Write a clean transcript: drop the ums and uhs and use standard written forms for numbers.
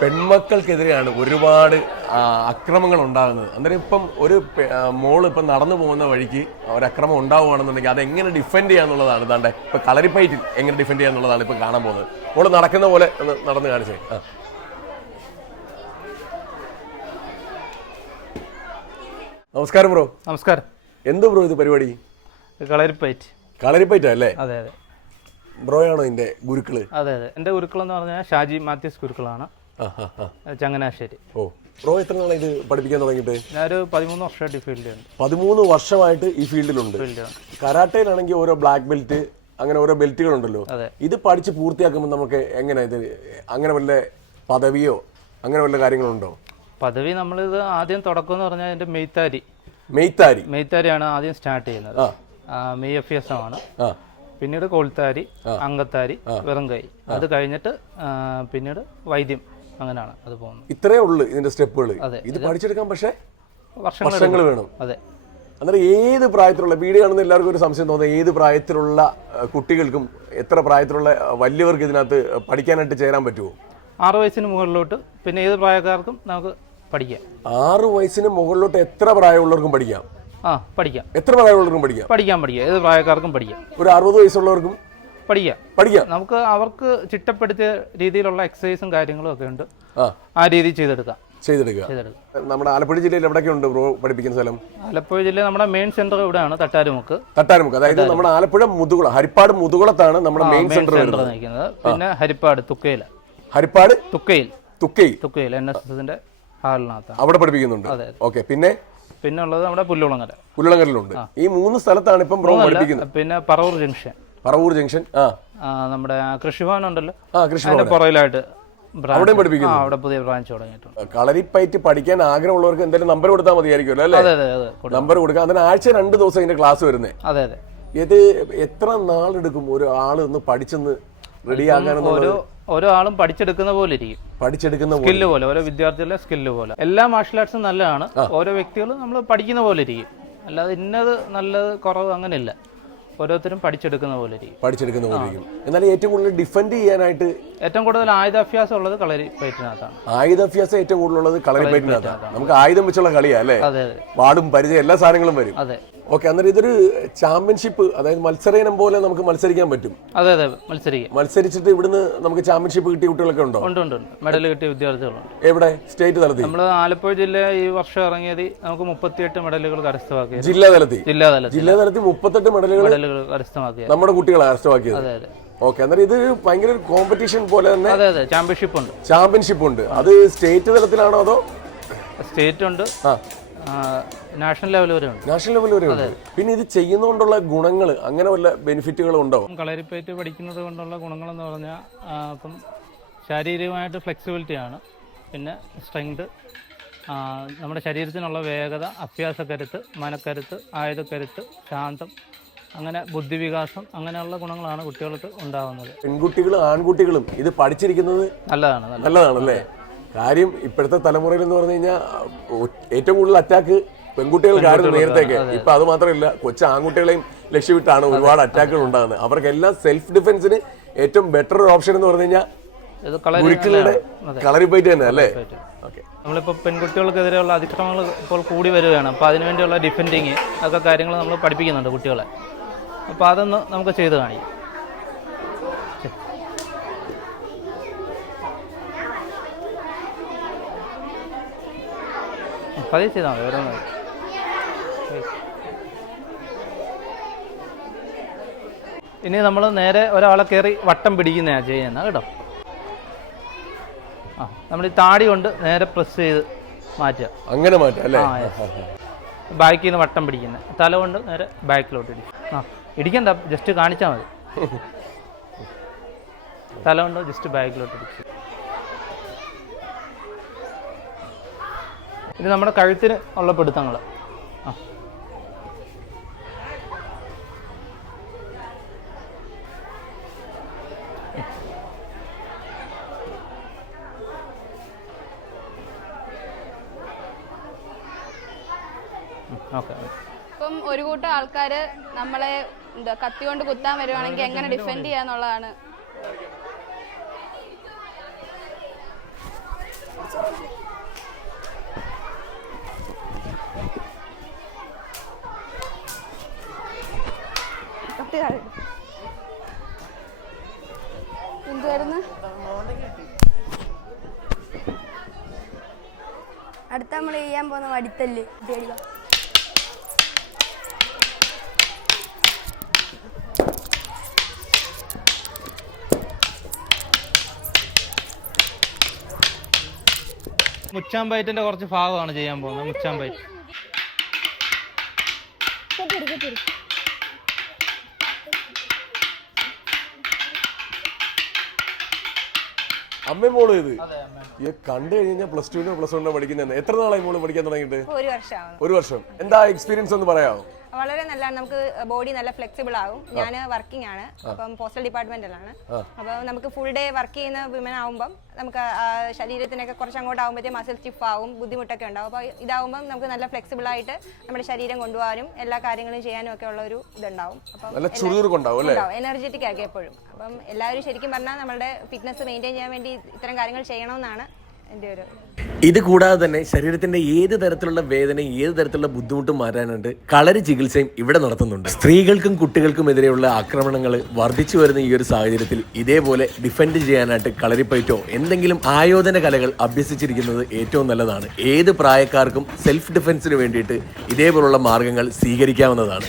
പെൺമക്കൾക്കെതിരെയാണ് ഒരുപാട് അക്രമങ്ങൾ ഉണ്ടാകുന്നത്. അന്നേരം ഇപ്പം ഒരു മോള് ഇപ്പം നടന്നു പോകുന്ന വഴിക്ക് ഒരക്രമം ഉണ്ടാവുകയാണെന്നുണ്ടെങ്കിൽ അതെങ്ങനെ ഡിഫെൻഡ് ചെയ്യാന്നുള്ളതാണ്. ഇതാണ്ട് ഇപ്പം കളരിപ്പയറ്റിൽ എങ്ങനെ ഡിഫെൻഡ് ചെയ്യാന്നുള്ളതാണ് ഇപ്പം കാണാൻ പോകുന്നത്. മോള് നടക്കുന്ന പോലെ ഒന്ന് നടന്ന് കാണിച്ചേ. നമസ്കാരം ബ്രോ. നമസ്കാരം. എന്ത് ബ്രോ ഇത് പരിപാടി? കളരിപ്പയറ്റ് അല്ലേ? അതെ അതെ. ബ്രോയാണോ ഇതിന്റെ ഗുരുക്കള്? അതെ അതെ, എന്റെ ഗുരുക്കൾ എന്ന് പറഞ്ഞാൽ ഷാജി മാത്യൂസ് ഗുരുക്കളാണ്, ചങ്ങനാശ്ശേരി. ഓ, ബ്രോ എത്ര നാളെ ഇത് പഠിപ്പിക്കാൻ തുടങ്ങിയിട്ട്? ഞാനൊരു 13 വർഷമായിട്ട് ഈ ഫീൽഡിലുണ്ട്. 13 വർഷമായിട്ട് ഈ ഫീൽഡിലുണ്ട്. കരാട്ടയിലാണെങ്കിൽ ഓരോ ബ്ലാക്ക് ബെൽറ്റ്, അങ്ങനെ ഓരോ ബെൽറ്റുകളുണ്ടല്ലോ. ഇത് പഠിച്ച് പൂർത്തിയാക്കുമ്പോൾ നമുക്ക് എങ്ങനെ ഇത് അങ്ങനെ വല്ല പദവിയോ അങ്ങനെ വല്ല കാര്യങ്ങളുണ്ടോ? പദവി നമ്മളിത് ആദ്യം തുടക്കം എന്ന് പറഞ്ഞാൽ അതിന്റെ മെയ്ത്താരിയാണ് ആദ്യം സ്റ്റാർട്ട് ചെയ്യുന്നത്. മെയ് FS ആണ്. പിന്നീട് കോൾത്താരി, അങ്കത്താരി, വെറും കൈ. അത് കഴിഞ്ഞിട്ട് പിന്നീട് വൈദ്യം. അങ്ങനെയാണ് അത് പോകുന്നത്. ഇത്രേ ഉള്ളു ഇതിന്റെ സ്റ്റെപ്പുകൾ. ഇത് പഠിച്ചെടുക്കാൻ പക്ഷേ വർഷങ്ങൾ വേണം. അതെ. അന്നേരം ഏത് പ്രായത്തിലുള്ള വീഡിയോ കാണുന്ന എല്ലാവർക്കും ഒരു സംശയം തോന്നുന്നത്, ഏത് പ്രായത്തിലുള്ള കുട്ടികൾക്കും എത്ര പ്രായത്തിലുള്ള വലിയവർക്ക് ഇതിനകത്ത് പഠിക്കാനായിട്ട് ചേരാൻ പറ്റുമോ? 6 വയസ്സിന് മുകളിലോട്ട് പിന്നെ ഏത് പ്രായക്കാർക്കും നമുക്ക് പഠിക്കാം. 6 വയസ്സിന് മുകളിലോട്ട് എത്ര പ്രായമുള്ളവർക്കും പഠിക്കാം? പഠിക്കാം. എത്ര പ്രായമുള്ളവർക്കും പഠിക്കാം? ഏത് പ്രായക്കാർക്കും പഠിക്കാം. ഒരു 60 വയസ്സുള്ളവർക്കും പഠിക്കാം. നമുക്ക് അവർക്ക് ചിട്ടപ്പെടുത്തിയ രീതിയിലുള്ള എക്സസൈസും കാര്യങ്ങളും ഒക്കെ ഉണ്ട്. ആ രീതി ചെയ്തെടുക്കുക. നമ്മുടെ ആലപ്പുഴ ജില്ലയിൽ എവിടെയൊക്കെ ഉണ്ട് ബ്രോ പഠിപ്പിക്കുന്ന സ്ഥലം? ആലപ്പുഴ ജില്ലയിൽ നമ്മുടെ മെയിൻ സെന്റർ ഇവിടെയാണ്, തട്ടാരുമുക്ക്. അതായത് നമ്മുടെ ആലപ്പുഴ മുതുകുളം, ഹരിപ്പാട് മുതുകുളത്താണ് നമ്മുടെ മെയിൻ സെന്റർ നിൽക്കുന്നത്. പിന്നെ ഹരിപ്പാട് തുക്കയിൽ NSSന്റെ ഹാളിനകത്താണ്, അവിടെ പഠിപ്പിക്കുന്നുണ്ട്. ഓക്കെ. പിന്നെ ഉള്ളത് നമ്മുടെ പുല്ലുളങ്ങരയിലുണ്ട്. ഈ 3 സ്ഥലത്താണ് ഇപ്പം ബ്രോ പഠിപ്പിക്കുന്നത്. പിന്നെ പറവൂർ ജംഗ്ഷൻ നമ്മുടെ കൃഷിഭവൻ ഉണ്ടല്ലോ, പുറയിലായിട്ട് അവിടെ പഠിപ്പിക്കുന്നു. അവിടെ പുതിയ ബ്രാഞ്ച് തുടങ്ങിയിട്ടുണ്ട്. കളരിപ്പയറ്റ് പഠിക്കാൻ ആഗ്രഹമുള്ളവർക്ക് എന്തെങ്കിലും നമ്പർ കൊടുത്താൽ മതിയായിരിക്കുമല്ലോ അല്ലേ? നമ്പർ കൊടുക്കാം. അതിന് ആഴ്ച 2 ദിവസം ഇതിന്റെ ക്ലാസ് വരുന്നത്. അതെ അതെ. ഇത് എത്ര നാളെടുക്കും ഒരു ആള് ഒന്ന് പഠിച്ചെന്ന് റെഡിയാക്കാനെന്ന്? ഓരോ ആളും പഠിച്ചെടുക്കുന്ന പോലെ ഇരിക്കും. സ്കില്ല് പോലെ, ഓരോ വിദ്യാർത്ഥികളുടെ സ്കില്ല് പോലെ. എല്ലാ മാർഷൽ ആർട്സും നല്ലതാണ്. ഓരോ വ്യക്തികളും നമ്മൾ പഠിക്കുന്ന പോലെ ഇരിക്കും. അല്ലാതെ ഇന്നത് നല്ലത് കുറവ് അങ്ങനെയില്ല. ഓരോരുത്തരും പഠിച്ചെടുക്കുന്ന പോലെ ഇരിക്കും. എന്നാൽ ഏറ്റവും കൂടുതൽ ഡിഫെൻഡ് ചെയ്യാനായിട്ട് ഏറ്റവും കൂടുതൽ ആയുധാഭ്യാസം ഉള്ളത് കളരിപ്പയറ്റിനകത്താണ്. ആയുധാഭ്യാസം ഏറ്റവും കൂടുതലുള്ളത് കളരിപ്പയറ്റിനകത്താണ്. നമുക്ക് ആയുധം വെച്ചുള്ള കളിയാ അല്ലേ? വാടും പരിചയം എല്ലാ സാധനങ്ങളും വരും. അതെ. ഓക്കെ. അന്നേരം ഇതൊരു ചാമ്പ്യൻഷിപ്പ്, അതായത് മത്സരം പോലെ നമുക്ക് മത്സരിക്കാൻ പറ്റും. അതെ അതെ, മത്സരിച്ചിട്ട് ഇവിടുന്ന് നമുക്ക് ചാമ്പ്യൻഷിപ്പ് കിട്ടിയ കുട്ടികളൊക്കെ ഉണ്ടോ? ഉണ്ട്. മെഡൽ കിട്ടിയ വിദ്യാർത്ഥികളുണ്ട്. എവിടെ? സ്റ്റേറ്റ് തലത്തിൽ? നമ്മൾ ആലപ്പുഴ ജില്ല ഈ വർഷം ഇറങ്ങിയത് നമുക്ക് 38 മെഡലുകൾ കരസ്ഥമാക്കി. ജില്ലാ തലത്തിൽ 38 മെഡലുകൾ കരസ്ഥമാക്കി നമ്മുടെ കുട്ടികളെ കരസ്ഥമാക്കിയത്. അതെ അതെ. ഓക്കെ. അന്നേരം ഇത് ഭയങ്കര കോമ്പറ്റീഷൻ പോലെ തന്നെ. അതെ അതെ, ചാമ്പ്യൻഷിപ്പ് ഉണ്ട്. അത് സ്റ്റേറ്റ് തലത്തിലാണോ അതോ? സ്റ്റേറ്റ് ഉണ്ട്, നാഷണൽ ലെവൽ വരെ ഉണ്ട്. പിന്നെ ഇത് ചെയ്യുന്നതുകൊണ്ടുള്ള ഗുണങ്ങൾ, അങ്ങനെ വല്ല ബെനിഫിറ്റുകളും ഉണ്ടോ? കളരിപ്പയറ്റ് പഠിക്കുന്നത് കൊണ്ടുള്ള ഗുണങ്ങളെന്ന് പറഞ്ഞാൽ ഇപ്പം ശാരീരികമായിട്ട് ഫ്ലെക്സിബിലിറ്റിയാണ്, പിന്നെ സ്ട്രെങ്ത്, നമ്മുടെ ശരീരത്തിനുള്ള വേഗത, അഭ്യാസക്കരുത്ത്, മനക്കരുത്ത്, ആയുധക്കരുത്ത്, ശാന്തം, അങ്ങനെ ബുദ്ധിവികാസം, അങ്ങനെയുള്ള ഗുണങ്ങളാണ് കുട്ടികൾക്ക് ഉണ്ടാകുന്നത്. പെൺകുട്ടികളും ആൺകുട്ടികളും ഇത് പഠിച്ചിരിക്കുന്നത് നല്ലതാണല്ലേ? കാര്യം ഇപ്പോഴത്തെ തലമുറയിൽ എന്ന് പറഞ്ഞു കഴിഞ്ഞാൽ ഏറ്റവും കൂടുതൽ അറ്റാക്ക് പെൺകുട്ടികൾക്കായിരുന്നു നേരത്തേക്ക്. ഇപ്പൊ അത് മാത്രമല്ല, കൊച്ചു ആൺകുട്ടികളെയും ലക്ഷ്യമിട്ടാണ് ഒരുപാട് അറ്റാക്കുകൾ ഉണ്ടാകുന്നത്. അവർക്കെല്ലാം സെൽഫ് ഡിഫെൻസിന് ഏറ്റവും ബെറ്റർ ഓപ്ഷൻ എന്ന് പറഞ്ഞു കഴിഞ്ഞാൽ ഗുരുക്കളുടെ കളരിപ്പയറ്റ് തന്നെ അല്ലേ? നമ്മളിപ്പോൾ പെൺകുട്ടികൾക്കെതിരെയുള്ള അതിക്രമങ്ങൾ ഇപ്പോൾ കൂടി വരികയാണ്. അപ്പോൾ അതിനുവേണ്ടിയുള്ള ഡിഫെൻഡിങ് ഒക്കെ കാര്യങ്ങൾ നമ്മൾ പഠിപ്പിക്കുന്നുണ്ട് കുട്ടികളെ. അപ്പോൾ അതൊന്ന് നമുക്ക് ചെയ്ത് കാണിക്കാം. പതിയെ ചെയ്താൽ മതി, ഓരോന്ന്. ഇനി നമ്മൾ നേരെ ഒരാളെ കയറി വട്ടം പിടിക്കുന്നതാണ് ചെയ്യുന്നത് കേട്ടോ. നമ്മൾ ഈ താടി കൊണ്ട് നേരെ പ്രസ് ചെയ്ത് മാറ്റുക. അങ്ങനെ മാറ്റാം അല്ലേ? ബാക്കിൽ നിന്ന് വട്ടം പിടിക്കുന്നത്, തല കൊണ്ട് നേരെ ബാക്കിലോട്ട് ഇടിക്കും. ഇടിക്കണ്ട, ജസ്റ്റ് കാണിച്ചാൽ മതി. തല കൊണ്ട് ജസ്റ്റ് ബാക്കിലോട്ട് ഇടിക്കും. ഇത് നമ്മുടെ കഴുത്തിന് ഉള്ള പിടുത്തങ്ങൾ. ഇപ്പം ഒരു കൂട്ടം ആൾക്കാർ നമ്മളെ കത്തി കൊണ്ട് കുത്താൻ വരുവാണെങ്കിൽ എങ്ങനെ ഡിഫെൻഡ് ചെയ്യാന്നുള്ളതാണ്. അടുത്ത നമ്മൾ ചെയ്യാൻ പോകുന്ന വടിത്തല്ല്. മുച്ചാമ്പയറ്റിന്റെ കുറച്ച് ഭാഗമാണ് ചെയ്യാൻ പോകുന്നത്. മുച്ചാമ്പയറ്റ് അമ്മയും മോളും ഇത് കണ്ടു കഴിഞ്ഞാൽ +2 +1 പഠിക്കുന്ന എത്ര നാളായി മോള് പഠിക്കാൻ തുടങ്ങിയിട്ട്? ഒരു വർഷം. എന്താ എക്സ്പീരിയൻസ് ഒന്ന് പറയാമോ? വളരെ നല്ലതാണ്. നമുക്ക് ബോഡി നല്ല ഫ്ലെക്സിബിൾ ആകും. ഞാൻ വർക്കിംഗ് ആണ്, അപ്പം പോസ്റ്റൽ ഡിപ്പാർട്ട്മെന്റിലാണ്. അപ്പോൾ നമുക്ക് ഫുൾ ഡേ വർക്ക് ചെയ്യുന്ന വിമൻ ആകുമ്പം നമുക്ക് ശരീരത്തിനൊക്കെ കുറച്ച് അങ്ങോട്ട് ആകുമ്പോഴത്തേ മസിൽ സ്റ്റിഫ് ആവും, ബുദ്ധിമുട്ടൊക്കെ ഉണ്ടാവും. അപ്പോൾ ഇതാവുമ്പം നമുക്ക് നല്ല ഫ്ലെക്സിബിൾ ആയിട്ട് നമ്മുടെ ശരീരം കൊണ്ടുപോകാനും എല്ലാ കാര്യങ്ങളും ചെയ്യാനും ഒക്കെ ഉള്ള ഒരു ഇതുണ്ടാവും. അപ്പം എനർജറ്റിക് ആക്കി എപ്പോഴും. അപ്പം എല്ലാവരും ശരിക്കും പറഞ്ഞാൽ നമ്മുടെ ഫിറ്റ്നസ് മെയിൻറ്റെയിൻ ചെയ്യാൻ വേണ്ടി ഇത്തരം കാര്യങ്ങൾ ചെയ്യണമെന്നാണ് എൻ്റെ ഒരു. ഇത് കൂടാതെ തന്നെ ശരീരത്തിന്റെ ഏത് തരത്തിലുള്ള വേദനയും ഏത് തരത്തിലുള്ള ബുദ്ധിമുട്ടും മാറ്റാനായിട്ട് കളരി ചികിത്സയും ഇവിടെ നടത്തുന്നുണ്ട്. സ്ത്രീകൾക്കും കുട്ടികൾക്കും എതിരെയുള്ള ആക്രമണങ്ങൾ വർദ്ധിച്ചു വരുന്ന ഈ ഒരു സാഹചര്യത്തിൽ ഇതേപോലെ ഡിഫെൻഡ് ചെയ്യാനായിട്ട് കളരിപ്പയറ്റോ എന്തെങ്കിലും ആയോധന കലകൾ അഭ്യസിച്ചിരിക്കുന്നത് ഏറ്റവും നല്ലതാണ്. ഏത് പ്രായക്കാർക്കും സെൽഫ് ഡിഫെൻസിന് വേണ്ടിയിട്ട് ഇതേപോലുള്ള മാർഗങ്ങൾ സ്വീകരിക്കാവുന്നതാണ്.